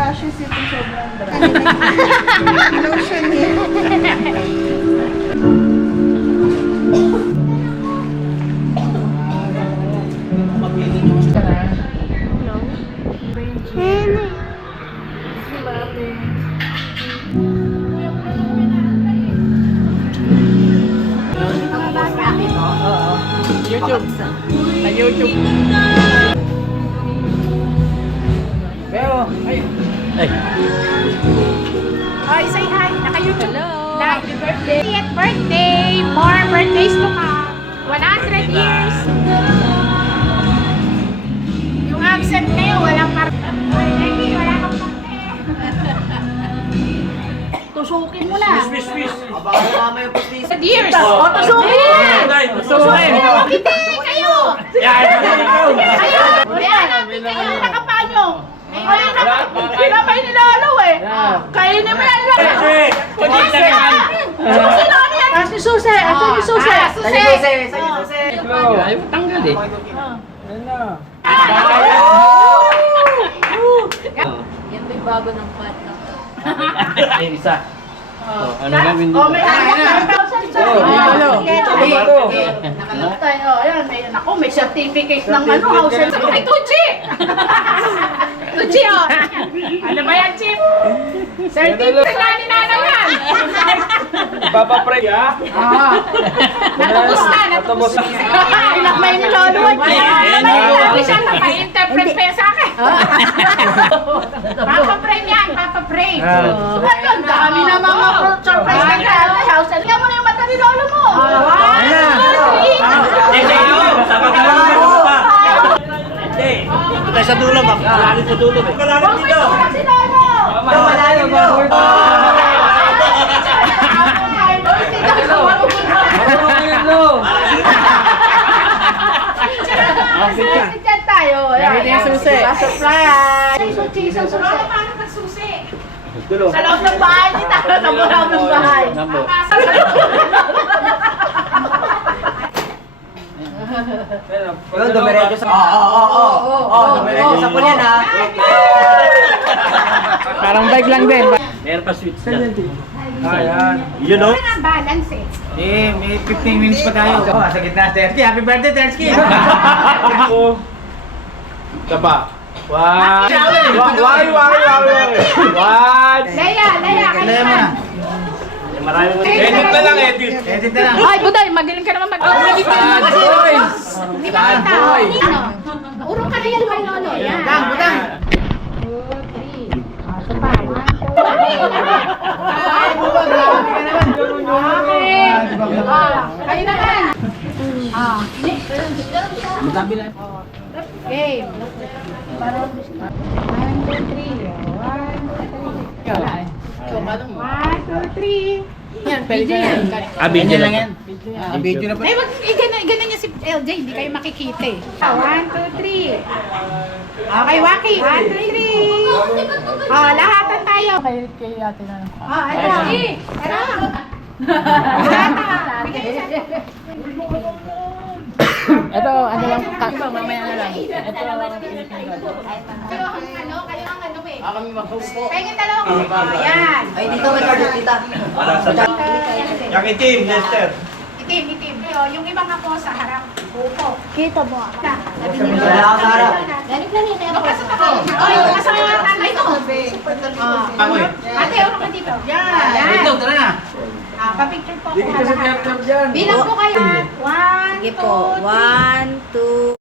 rashes ito sobrang dry. Lotion niya. YouTube. Sa YouTube. Pero, ay. Ay. Oh, say hi. Naka-YouTube. Hello. Happy birthday. 50th birthday. More birthdays to come. 100 years. Yung accent kayo, walang parte. Wala kang parte. Tusukin mo na. Miss. Aba, ako mamaya yung putis. 100 years. O, tusukin. Tusukin. Hindi, kayo. Yan. Kayo. Ayan, natin kayo. Nakapanyo. Sinabay ni Lolo eh. Kainin mo yan lang. Sino ano yan? Si Susi. Asan si Susi? Susi. Ayaw mo tanggal eh. Yan may bago ng pot. Ay, isa. Ano gawin dito? May may certificate ng ano, house and ay, Tucci! Tucci, oh! Ano ba yan, Chip? Certificate na ni Nanay yan! Papapray ha? Natubos na. Pinakmay ni Lolo. Sabi siya, napa-interpret pa yan sa akin. Papa-pray yan, papa-pray. Ang dami na mga surprise na kaya house. Tingnan mo na yung mata ni Lolo mo. Tayo sa dulo ba? Kalalit sa dulo eh. Huwag mo itulak si Lolo. Malalim mo. Diyan tayo. Gamit niya yung susi. Surprise! Susi, susi. Paano nagsusi? Sa loob ng bahay, di tayo sa loob ng bahay. Nambo. Yun, dumiretso sa... Oo, dumiretso sa punya na. Parang bike lang din. Meron pa switch na. Ayan. You know? Ano ang balance eh? May 15 minutes pa tayo. Sa gitna, Tersky. Happy birthday, Tersky! Daba. One. Leia, kayo man. Marami mo. Edit na lang, edit. Edit na lang. Ay, Buday, magaling ka naman mag-edit. Bad boys. Di ba kita? Ano? Urong ka na yan, may Lolo. Yan. Butang. 2, 3. Ito pa. 1, 2. Kayo naman. Matabi lang. Game. 1, 2, 3. 1, 2, 3. Yan, video yan. Video lang yan. Video na pa. Ay, wag, ganun niya si LJ, hindi kayo makikita eh. 1, 2, 3. Okay, Waki. 1, 2, 3. Lahatan tayo. Kay ate na. Ano? Ano? Ito, ano lang. Mamaya na lang. Kayo ang ano eh. Pengin dalawa ko. Ayan. Ay, dito may card kita. Yung itim, Lester. Itim. Yung ibang ako sa harap. Upo. Kita mo ako. Wala ako sa harap. Ganit lang yun. Magkasot ako. Yung kasama yung tatay ko. Ate, ano ka dito? Yan. Ito, tara na. Pa-picture po ako. Bilang po kayo. 1, 2, 3. Sige po. 1, 2.